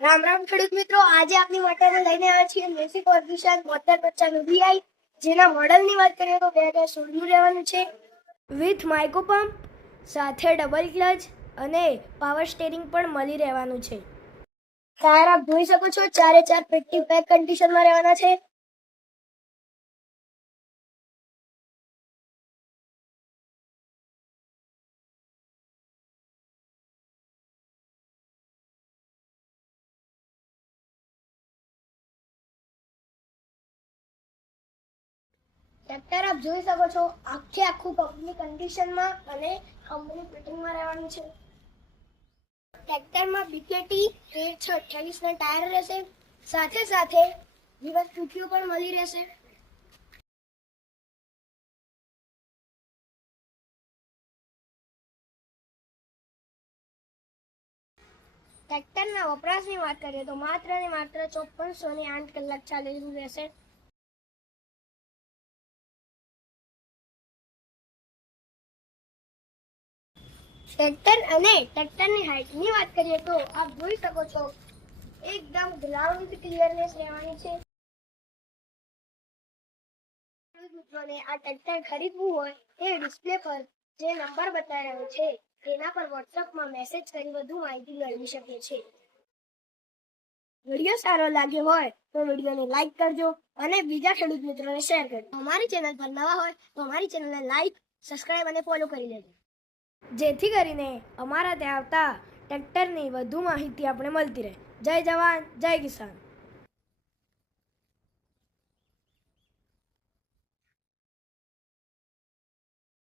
રામ રામ ખેડૂત મિત્રો, આજે આપની માટે અમે લઈને આવ્યા છીએ મેસી ફર્ગ્યુસન 7255 VI, જેના મોડલની વાત કરીએ તો 2016 નું રહેવાનું છે, વિથ માઇકો પંપ સાથે ડબલ ક્લચ અને પાવર સ્ટીરિંગ પણ મળી રહેવાનું છે. ટાયર આપ જોઈ શકો છો, 4/4 પેટી પેક કન્ડિશનમાં રહેવાના છે. ટ્રેક્ટર આપ જોઈ શકો છો, આખું કંપની કન્ડિશનમાં અને કંપની ફિટિંગમાં રહેવાનું છે. ટ્રેક્ટરમાં બીકેટી 1328 ના ટાયર રહેશે, સાથે દિવસ ટૂંકીઓ પણ મળી રહેશે. ટ્રેક્ટરના વપરાશની વાત કરીએ તો માત્ર 5408 કલાક ચાલેલું રહેશે. ટ્રેક્ટર અને ટ્રેક્ટરની હાઇટની વાત કરીએ તો આપ જોઈ શકો છો, એકદમ ગ્રાઉન્ડ ક્લિયરનેસ રહેવાની છે. મિત્રોને આ ટ્રેક્ટર ખરીદવું હોય એ ડિસ્પ્લે પર જે નંબર બતાવી રહ્યો છે તેના પર વોટ્સએપમાં મેસેજ કરી વધુ માહિતી મેળવી શકે છે. વિડીયો સારો લાગ્યો હોય તો વિડીયોને લાઈક કરજો અને બીજા ખેડૂત મિત્રોને શેર કરજો. અમારી ચેનલ પર નવા હોય તો અમારી ચેનલને લાઈક, સબસ્ક્રાઇબ અને ફોલો કરી લેજો, જેથી કરીને અમારા ત્યાં આવતા ટ્રેક્ટરની વધુ માહિતી આપણે મળતી રહે. જય જવાન, જય કિસાન.